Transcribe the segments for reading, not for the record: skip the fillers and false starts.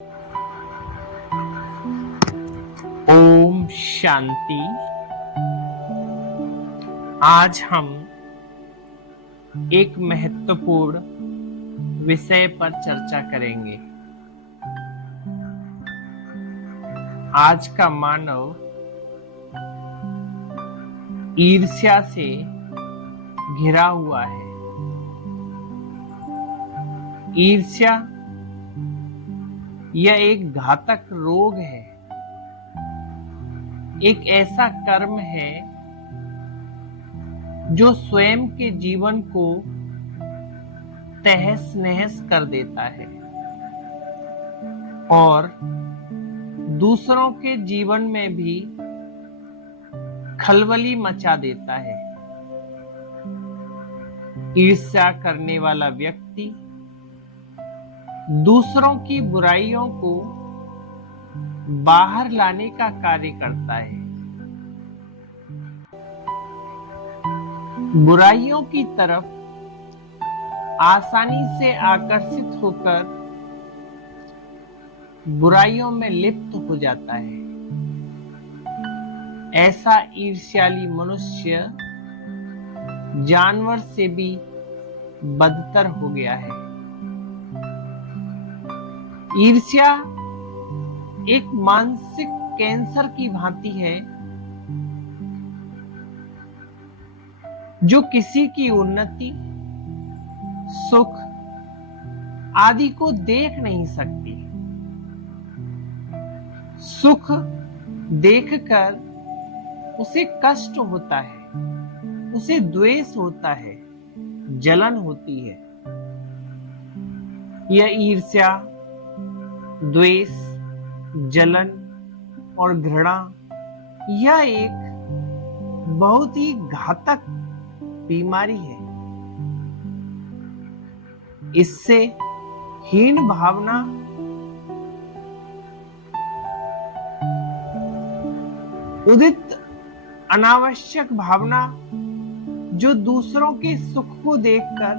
ओम शांति। आज हम एक महत्वपूर्ण विषय पर चर्चा करेंगे। आज का मानव ईर्ष्या से घिरा हुआ है। ईर्ष्या यह एक घातक रोग है, एक ऐसा कर्म है जो स्वयं के जीवन को तहस नहस कर देता है और दूसरों के जीवन में भी खलबली मचा देता है। ईर्ष्या करने वाला व्यक्ति दूसरों की बुराइयों को बाहर लाने का कार्य करता है। बुराइयों की तरफ आसानी से आकर्षित होकर बुराइयों में लिप्त हो जाता है। ऐसा ईर्ष्यालु मनुष्य जानवर से भी बदतर हो गया है। ईर्ष्या एक मानसिक कैंसर की भांति है जो किसी की उन्नति, सुख आदि को देख नहीं सकती। सुख देखकर उसे कष्ट होता है, उसे द्वेष होता है, जलन होती है। यह ईर्ष्या, द्वेष, जलन और घृणा यह एक बहुत ही घातक बीमारी है। इससे हीन भावना, उदित अनावश्यक भावना जो दूसरों के सुख को देखकर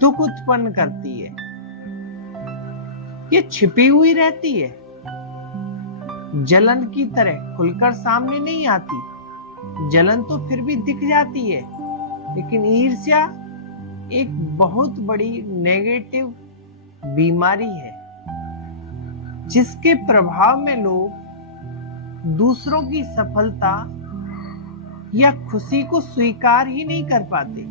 दुख उत्पन्न करती है, ये छिपी हुई रहती है। जलन की तरह खुलकर सामने नहीं आती। जलन तो फिर भी दिख जाती है, लेकिन ईर्ष्या एक बहुत बड़ी नेगेटिव बीमारी है जिसके प्रभाव में लोग दूसरों की सफलता या खुशी को स्वीकार ही नहीं कर पाते,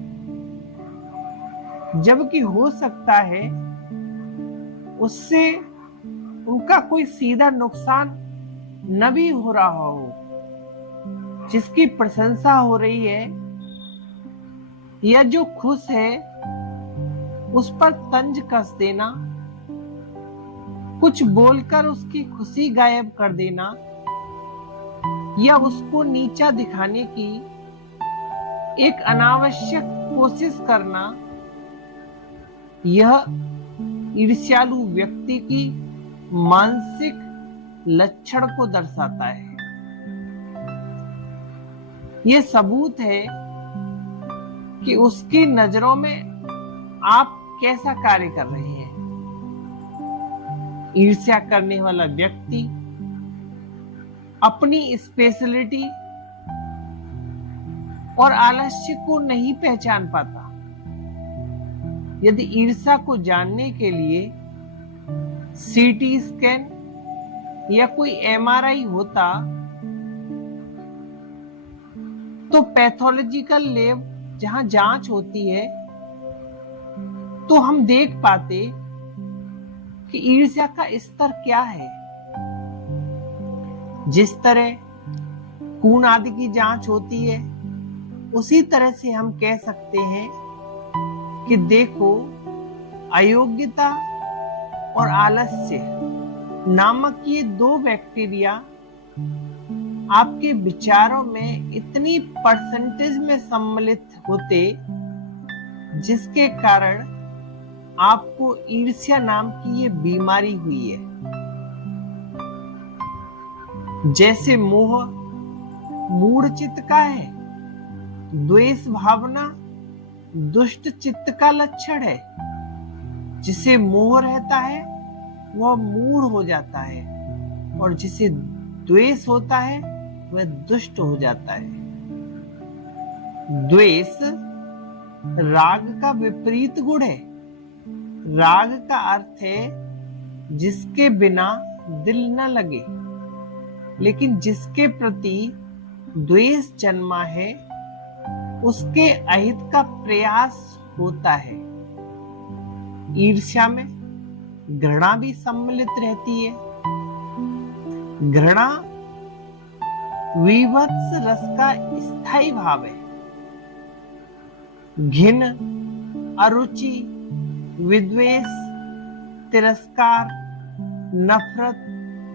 जबकि हो सकता है उससे उनका कोई सीधा नुकसान न भी हो रहा हो। जिसकी प्रशंसा हो रही है या जो खुश है उस पर तंज कस देना, कुछ बोलकर उसकी खुशी गायब कर देना या उसको नीचा दिखाने की एक अनावश्यक कोशिश करना, यह ईर्ष्यालु व्यक्ति की मानसिक लक्षण को दर्शाता है। यह सबूत है कि उसकी नजरों में आप कैसा कार्य कर रहे हैं। ईर्ष्या करने वाला व्यक्ति अपनी स्पेशलिटी और आलस्य को नहीं पहचान पाता। यदि ईर्ष्या को जानने के लिए सीटी स्कैन या कोई एमआरआई होता तो पैथोलॉजिकल लैब जहां जांच होती है तो हम देख पाते कि ईर्ष्या का स्तर क्या है। जिस तरह खून आदि की जांच होती है उसी तरह से हम कह सकते हैं कि देखो, अयोग्यता और आलस्य नामक ये दो बैक्टीरिया आपके विचारों में इतनी परसेंटेज में सम्मिलित होते जिसके कारण आपको ईर्ष्या नाम की ये बीमारी हुई है। जैसे मोह मूढ़ चित्त का है, द्वेष भावना दुष्ट चित्त का लक्षण है। जिसे मोह रहता है वह मूढ़ हो जाता है, और जिसे द्वेष होता है वह दुष्ट हो जाता है। द्वेष राग का विपरीत गुण है। राग का अर्थ है जिसके बिना दिल न लगे, लेकिन जिसके प्रति द्वेष जन्मा है उसके अहित का प्रयास होता है। ईर्ष्या में घृणा भी सम्मिलित रहती है। घृणा विभत्स रस का स्थायी भाव है। घिन, अरुचि, विद्वेष, तिरस्कार, नफरत,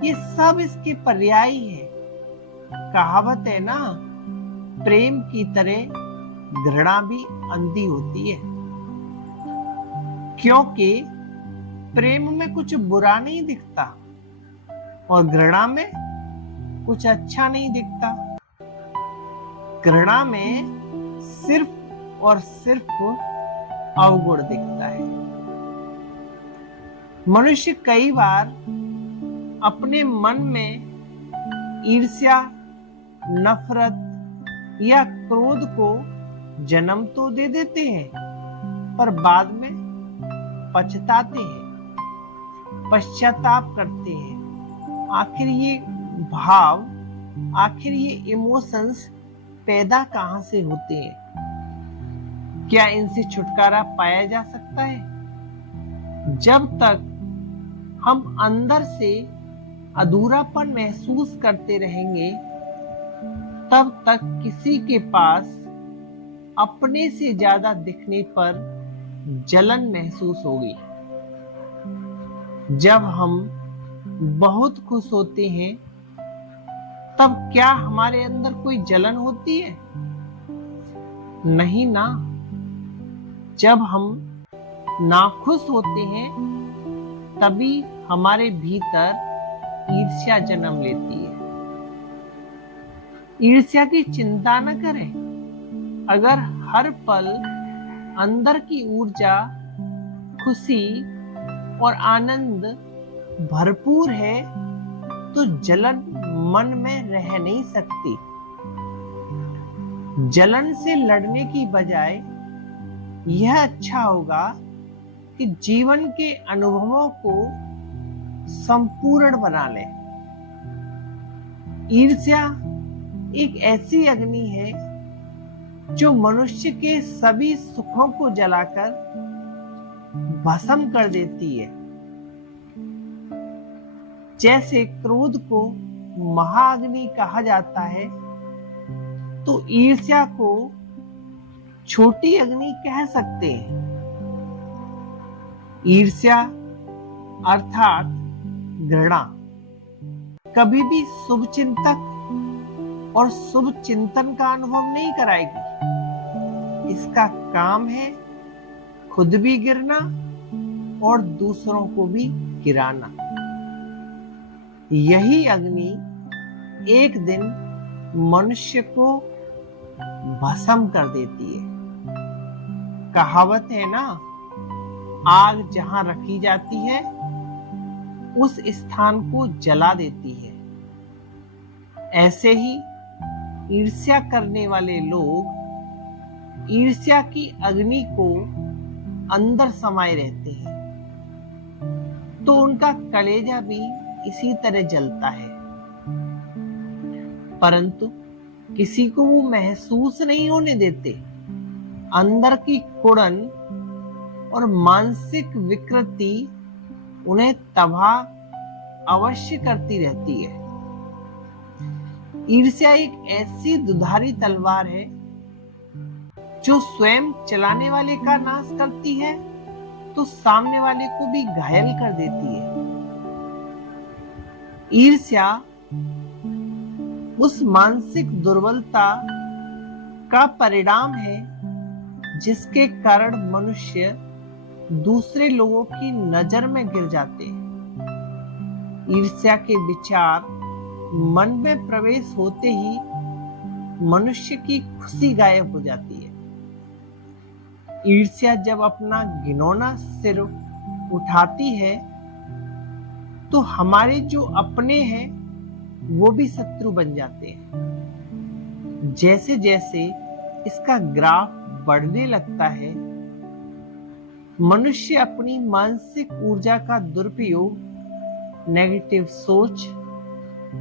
ये सब इसके पर्यायी है। कहावत है ना, प्रेम की तरह घृणा भी अंधी होती है, क्योंकि प्रेम में कुछ बुरा नहीं दिखता और घृणा में कुछ अच्छा नहीं दिखता। घृणा में सिर्फ और सिर्फ अवगुण दिखता है। मनुष्य कई बार अपने मन में ईर्ष्या, नफरत या क्रोध को जन्म तो दे देते हैं, पर बाद में पछताते हैं, पश्चाताप करते हैं। आखिर ये भाव, आखिर ये इमोशंस पैदा कहां से होते हैं? क्या इनसे छुटकारा पाया जा सकता है? जब तक हम अंदर से अधूरापन महसूस करते रहेंगे, तब तक किसी के पास अपने से ज्यादा दिखने पर जलन महसूस होगी। जब हम बहुत खुश होते हैं, तब क्या हमारे अंदर कोई जलन होती है? नहीं ना। जब हम नाखुश होते हैं, तभी हमारे भीतर ईर्ष्या जन्म लेती है। ईर्ष्या की चिंता न करें। अगर हर पल अंदर की ऊर्जा, खुशी और आनंद भरपूर है, तो जलन मन में रह नहीं सकती। जलन से लड़ने की बजाय यह अच्छा होगा कि जीवन के अनुभवों को संपूर्ण बना ले। ईर्ष्या एक ऐसी अग्नि है जो मनुष्य के सभी सुखों को जलाकर भस्म कर देती है। जैसे क्रोध को महाअग्नि कहा जाता है, तो ईर्ष्या को छोटी अग्नि कह सकते हैं। ईर्ष्या अर्थात घृणा कभी भी शुभ चिंतक और शुभ चिंतन का अनुभव नहीं कराएगी। इसका काम है खुद भी गिरना और दूसरों को भी गिराना। यही अग्नि एक दिन मनुष्य को भस्म कर देती है। कहावत है ना, आग जहां रखी जाती है उस स्थान को जला देती है। ऐसे ही ईर्ष्या करने वाले लोग ईर्ष्या की अग्नि को अंदर समाये रहते हैं, तो उनका कलेजा भी इसी तरह जलता है, परंतु किसी को वो महसूस नहीं होने देते। अंदर की कुड़न और मानसिक विकृति उन्हें तबाह अवश्य करती रहती है। ईर्ष्या एक ऐसी दुधारी तलवार है जो स्वयं चलाने वाले का नाश करती है, तो सामने वाले को भी घायल कर देती है। ईर्ष्या उस मानसिक दुर्बलता का परिणाम है जिसके कारण मनुष्य दूसरे लोगों की नजर में गिर जाते हैं। ईर्ष्या के विचार मन में प्रवेश होते ही मनुष्य की खुशी गायब हो जाती है। ईर्ष्या जब अपना घिनौना सिर उठाती है, तो हमारे जो अपने हैं वो भी शत्रु बन जाते हैं। जैसे जैसे इसका ग्राफ बढ़ने लगता है, मनुष्य अपनी मानसिक ऊर्जा का दुरुपयोग नेगेटिव सोच,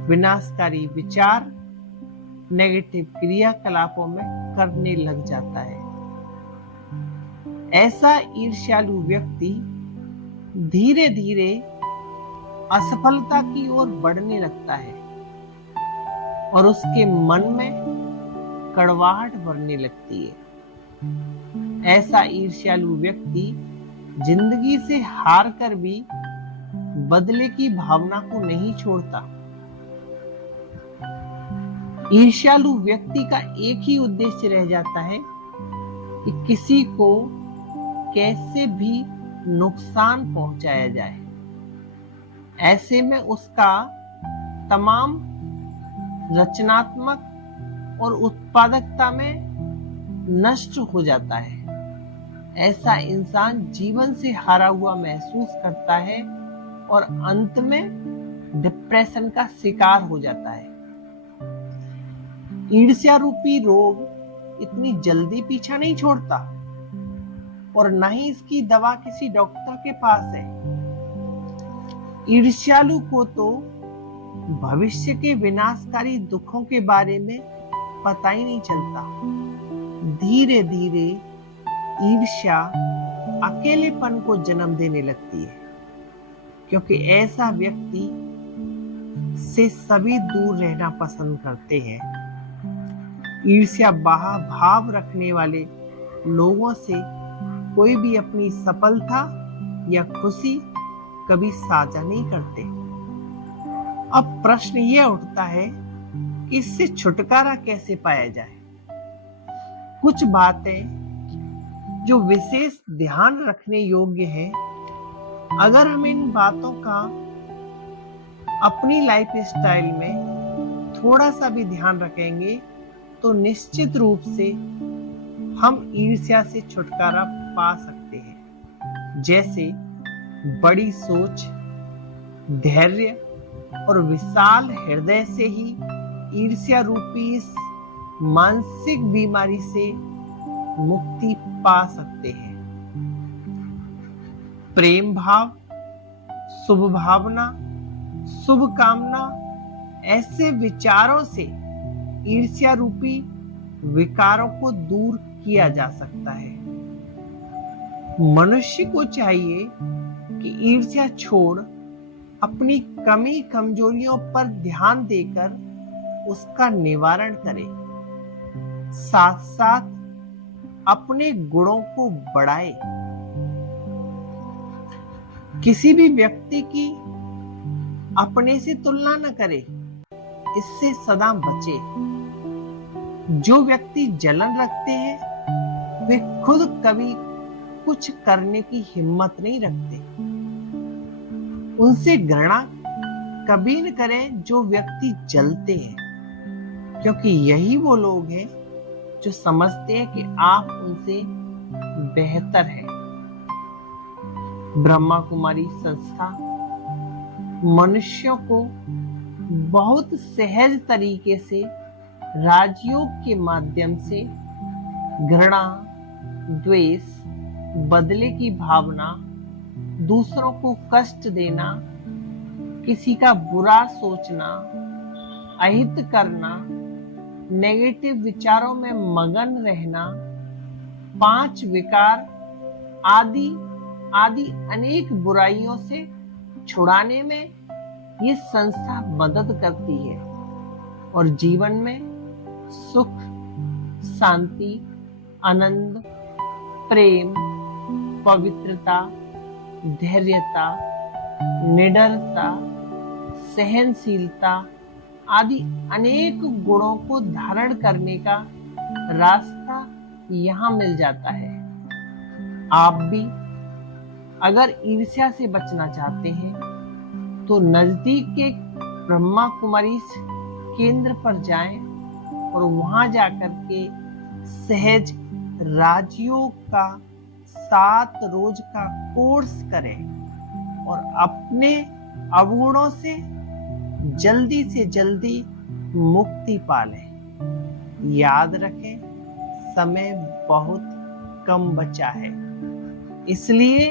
विनाशकारी विचार, नेगेटिव क्रियाकलापों में करने लग जाता है। ऐसा ईर्ष्यालु व्यक्ति धीरे धीरे असफलता की ओर बढ़ने लगता है और उसके मन में कड़वाहट बढ़ने लगती है। ऐसा ईर्ष्यालु व्यक्ति जिंदगी से हार कर भी बदले की भावना को नहीं छोड़ता। ईर्ष्यालु व्यक्ति का एक ही उद्देश्य रह जाता है कि किसी को कैसे भी नुकसान पहुंचाया जाए। ऐसे में उसका तमाम रचनात्मक और उत्पादकता में नष्ट हो जाता है। ऐसा इंसान जीवन से हारा हुआ महसूस करता है और अंत में डिप्रेशन का शिकार हो जाता है। ईर्ष्या रूपी रोग इतनी जल्दी पीछा नहीं छोड़ता और न ही इसकी दवा किसी डॉक्टर के पास है। ईर्ष्यालु को तो भविष्य के विनाशकारी दुखों के बारे में पता ही नहीं चलता। धीरे धीरे ईर्ष्या अकेलेपन को जन्म देने लगती है, क्योंकि ऐसा व्यक्ति से सभी दूर रहना पसंद करते हैं। ईर्ष्या भाव रखने वाले लोगों से कोई भी अपनी सफलता या खुशी कभी साझा नहीं करते। अब प्रश्न यह उठता है कि इससे छुटकारा कैसे पाया जाए। कुछ बातें जो विशेष ध्यान रखने योग्य है, अगर हम इन बातों का अपनी लाइफ स्टाइल में थोड़ा सा भी ध्यान रखेंगे तो निश्चित रूप से हम ईर्ष्या से छुटकारा पा सकते हैं। जैसे बड़ी सोच, धैर्य और विशाल हृदय से ही ईर्ष्या रूपी इस मानसिक बीमारी से मुक्ति पा सकते हैं। प्रेम भाव, शुभ भावना, शुभ कामना, ऐसे विचारों से ईर्ष्या रूपी विकारों को दूर किया जा सकता है। मनुष्य को चाहिए कि ईर्ष्या छोड़ अपनी कमी कमजोरियों पर ध्यान देकर उसका निवारण करे, साथ साथ अपने गुणों को बढ़ाए। किसी भी व्यक्ति की अपने से तुलना न करे, इससे सदा बचे। जो व्यक्ति जलन रखते हैं वे खुद कभी कुछ करने की हिम्मत नहीं रखते। उनसे घृणा कभी न करें जो व्यक्ति जलते हैं, क्योंकि यही वो लोग हैं जो समझते हैं कि आप उनसे बेहतर हैं। ब्रह्मा कुमारी संस्था मनुष्यों को बहुत सहज तरीके से राजयोग के माध्यम से घृणा, द्वेष, बदले की भावना, दूसरों को कष्ट देना, किसी का बुरा सोचना, अहित करना, नेगेटिव विचारों में मगन रहना, 5 विकार आदि अनेक बुराइयों से छुड़ाने में ये संस्था मदद करती है और जीवन में सुख, शांति, आनंद, प्रेम, पवित्रता, धैर्यता, निडरता, सहनशीलता आदि अनेक गुणों को धारण करने का रास्ता यहाँ मिल जाता है। आप भी अगर ईर्ष्या से बचना चाहते हैं तो नजदीक के ब्रह्मा कुमारी केंद्र पर जाएं और वहां जाकर के सहज राजयोग का 7 रोज का कोर्स करें और अपने अवगुणों से जल्दी मुक्ति पालें। याद रखें, समय बहुत कम बचा है, इसलिए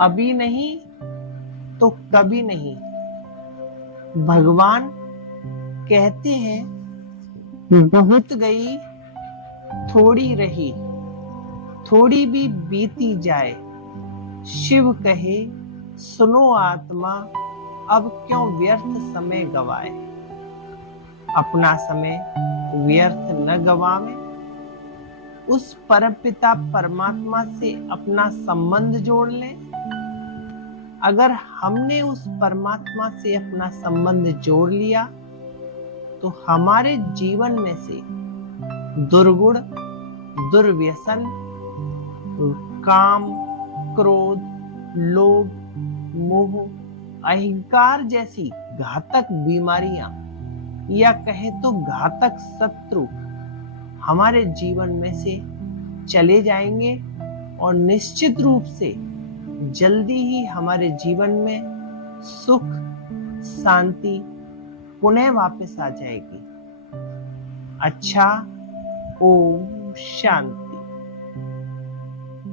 अभी नहीं तो कभी नहीं। भगवान कहते हैं, बहुत गई थोड़ी रही, थोड़ी भी बीती जाए। शिव कहे, सुनो आत्मा, अब क्यों व्यर्थ समय गवाए। अपना समय व्यर्थ न गवावे, उस परमपिता परमात्मा से अपना संबंध जोड़ लें। अगर हमने उस परमात्मा से अपना संबंध जोड़ लिया तो हमारे जीवन में से दुर्गुण, दुर्व्यसन, काम, क्रोध, लोभ, मोह, अहंकार जैसी घातक बीमारियां या कहे तो घातक शत्रु हमारे जीवन में से चले जाएंगे और निश्चित रूप से जल्दी ही हमारे जीवन में सुख, शांति पुनः वापस आ जाएगी। अच्छा, ओम शांति।